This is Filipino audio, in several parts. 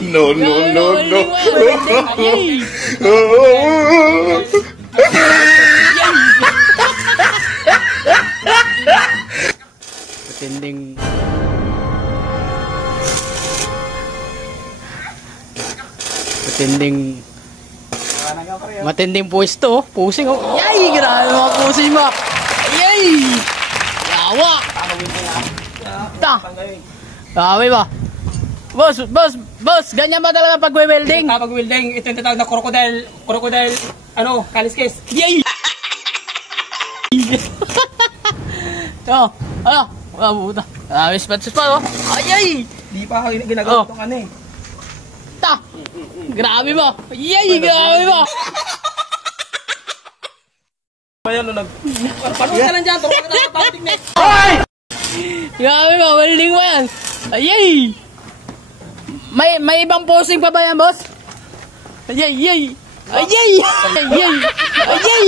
No, no, no, no. Matinding pwesto, pusing oh. Yay, grabe mga pusing mo. Yay! Yawa. Ta. Grabe ba? Boss, ganyan ba talaga pag-welding? Pag-welding, ito yung tatawag na crocodile, kaliskis. Yay! To, puta. Spot, oh. Ayay! Di pa ako ginagawa itong ano eh. Ta! Grabe ba? Yay! Grabe ba? Ayan, panood ka lang dyan, turo ka na ng technique. Grabe ba? Welding mo yan. Ayay! May ibang posing pa ba yan, boss? Ayay! Ayay! Ayay! Ayay! Ayay!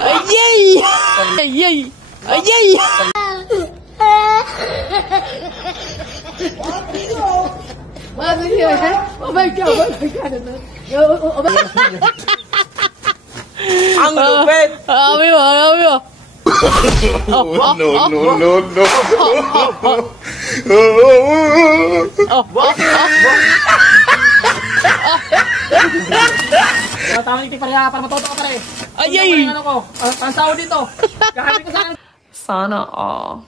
Ayay! Ayay! Ayay! Ang lupit! Grabe ba? No, no, no, no. Tama niti para matuto ka pare. Ayay! Ano ko? Ang tao dito. Kahapin ko sana. Sana all.